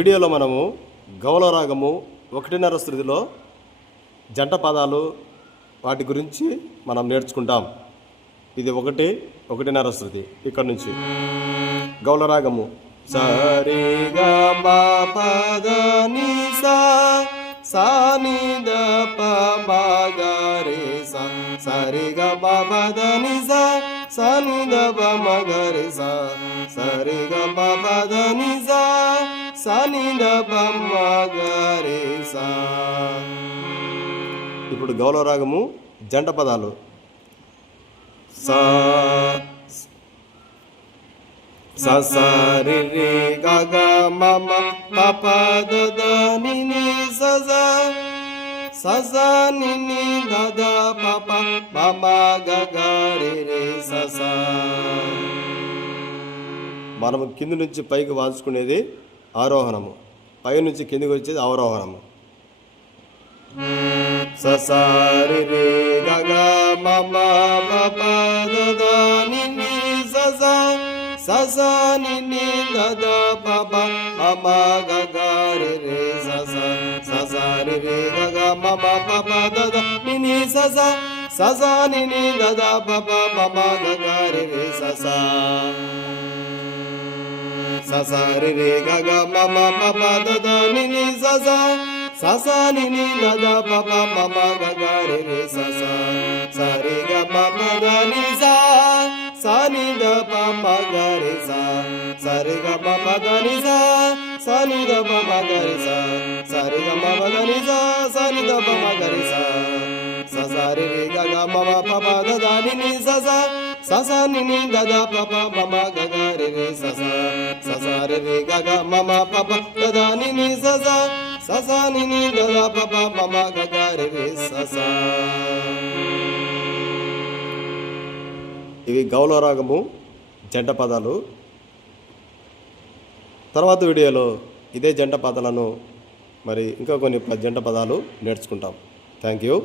వీడియోలో మనము గౌలరాగము ఒకటిన్నర శృతిలో జంట పదాలు వాటి గురించి మనం నేర్చుకుంటాం. ఇది ఒకటి ఒకటిన్నర శృతి ఇక్కడ నుంచి. గౌలరాగము సరి గ మ పద ని సా సా ని ద ప మ గ రే సా ని సా గ రే పద ప మ గ రే సా ఇప్పుడు గౌలరాగము జంట పదాలు స స. రి గ గ మ మ ప ప ద ని మ మ మనము కింది నుంచి పైకి వాల్చుకునేది ఆరోహణము పై నుంచి కిందికి వచ్చేది అవరోహణము ససారి రే గగ మమ గ గ మ ని ని స స స స ని ని ద ద ప ప మ మ గ గ రి రి స మ మ ప ప ద ద ని ని స స ని ని ద ద ప ప మ రి రి ససారి రే గగ మమ మమ దదని ని సస ససాని ని నద పప మమ గగ రే రే సస సరి గ మమ దని సా. సని ద ని ప మ గ రే సా. సరి గ మమ దని సా. సని ద ప మ గ రే సా. సరి గ మమ దని సా. సని ద ప మ గ రే సా. ససారి రే గగ మమ పప దదని ని సస ససా నిని గగ పప మమ గగ ద ద ప ప గగ మమ గ గదా రి రి ససా. నిని స స రి రి గ గ మ మ రి రి ఇవి గౌలరాగము జంట పదాలు. తర్వాత వీడియోలో ఇదే జంట పదాలను మరి ఇంకా కొన్ని జంట పదాలు నేర్చుకుంటాం. Thank you